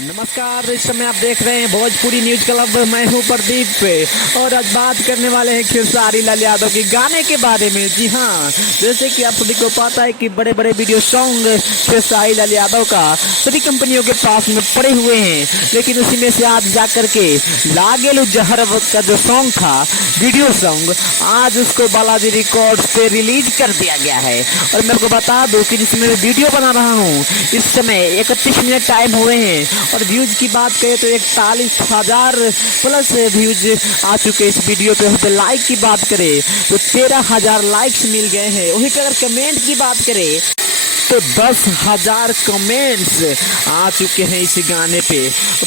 नमस्कार। इस समय आप देख रहे हैं भोजपुरी न्यूज क्लब। मैं हूं प्रदीप और आज बात करने वाले हैं खेसारी लाल यादव के गाने के बारे में। जी हाँ, जैसे कि आप सभी को पता है कि बड़े बड़े वीडियो सॉन्ग खेसारी लाल यादव का सभी कंपनियों के पास में पड़े हुए हैं, लेकिन उसी में से आज जाकर के लागेलू जहर का जो सॉन्ग था वीडियो सॉन्ग, आज उसको बालाजी रिकॉर्ड्स पे रिलीज कर दिया गया है। और मेरे को बता दूं कि जिसमें मैं वीडियो बना रहा हूँ इस समय 31 मिनट टाइम हुए हैं और व्यूज की बात करें तो 41,000 प्लस व्यूज आ चुके इस वीडियो पे। तो लाइक की बात करें तो 13,000 लाइक्स मिल गए हैं। वहीं पे अगर कमेंट की बात करें तो 10,000 कमेंट्स आ चुके हैं इस गाने पे।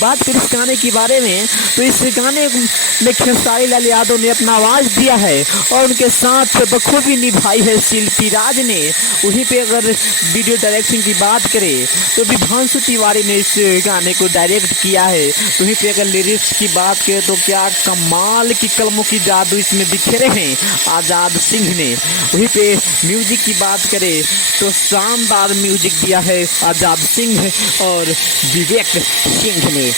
बात करें इस गाने के बारे में तो इस गाने में खेसारी लाल यादव ने अपना आवाज दिया है और उनके साथ बखूबी निभाई है शिल्पी राज ने। वहीं पे अगर वीडियो डायरेक्शन की बात करें तो विभांशु तिवारी ने इस गाने को डायरेक्ट किया है। वहीं पे अगर लिरिक्स की बात करें तो क्या कमाल की कलमों की जादू इसमें बिखेरे हैं आजाद सिंह ने। वहीं पे म्यूजिक की बात करें तो शानदार म्यूजिक दिया है आजाद सिंह और विवेक सिंह ने।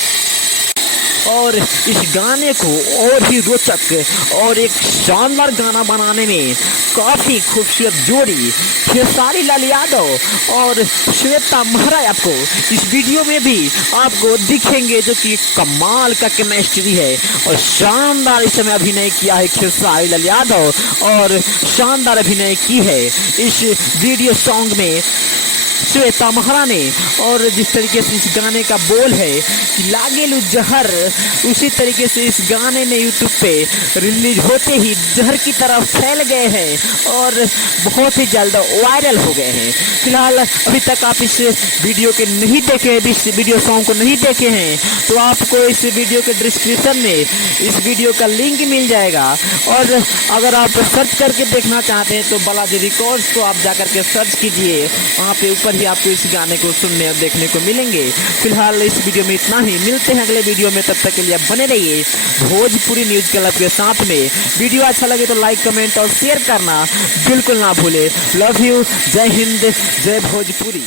और इस गाने को और भी रोचक और एक शानदार गाना बनाने में काफी खूबसूरत जोड़ी खेसारी लाल यादव और श्वेता महरा आपको इस वीडियो में भी आपको दिखेंगे, जो कि कमाल का केमिस्ट्री है। और शानदार इस समय अभिनय किया है खेसारी लाल यादव और शानदार अभिनय की है इस वीडियो सॉन्ग में श्वेता महरा ने। और जिस तरीके से इस गाने का बोल है कि लागेलू जहर, उसी तरीके से इस गाने ने यूट्यूब पे रिलीज होते ही जहर की तरफ फैल गए हैं और बहुत ही जल्द वायरल हो गए हैं। फिलहाल अभी तक आप इस वीडियो के नहीं देखे हैं, इस वीडियो सॉन्ग को नहीं देखे हैं, तो आपको इस वीडियो के डिस्क्रिप्शन में इस वीडियो का लिंक मिल जाएगा। और अगर आप सर्च करके देखना चाहते हैं तो बालाजी रिकॉर्ड्स को आप जाकर के सर्च कीजिए, वहाँ पे ऊपर ही आपको इस गाने को सुनने और देखने को मिलेंगे। फिलहाल इस वीडियो में इतना ही, मिलते हैं अगले वीडियो में। तब तक के लिए आप बने रहिए भोजपुरी न्यूज क्लब के साथ में। वीडियो अच्छा लगे तो लाइक, कमेंट और शेयर करना बिल्कुल ना भूले। Love you. जय हिंद, जय भोजपुरी।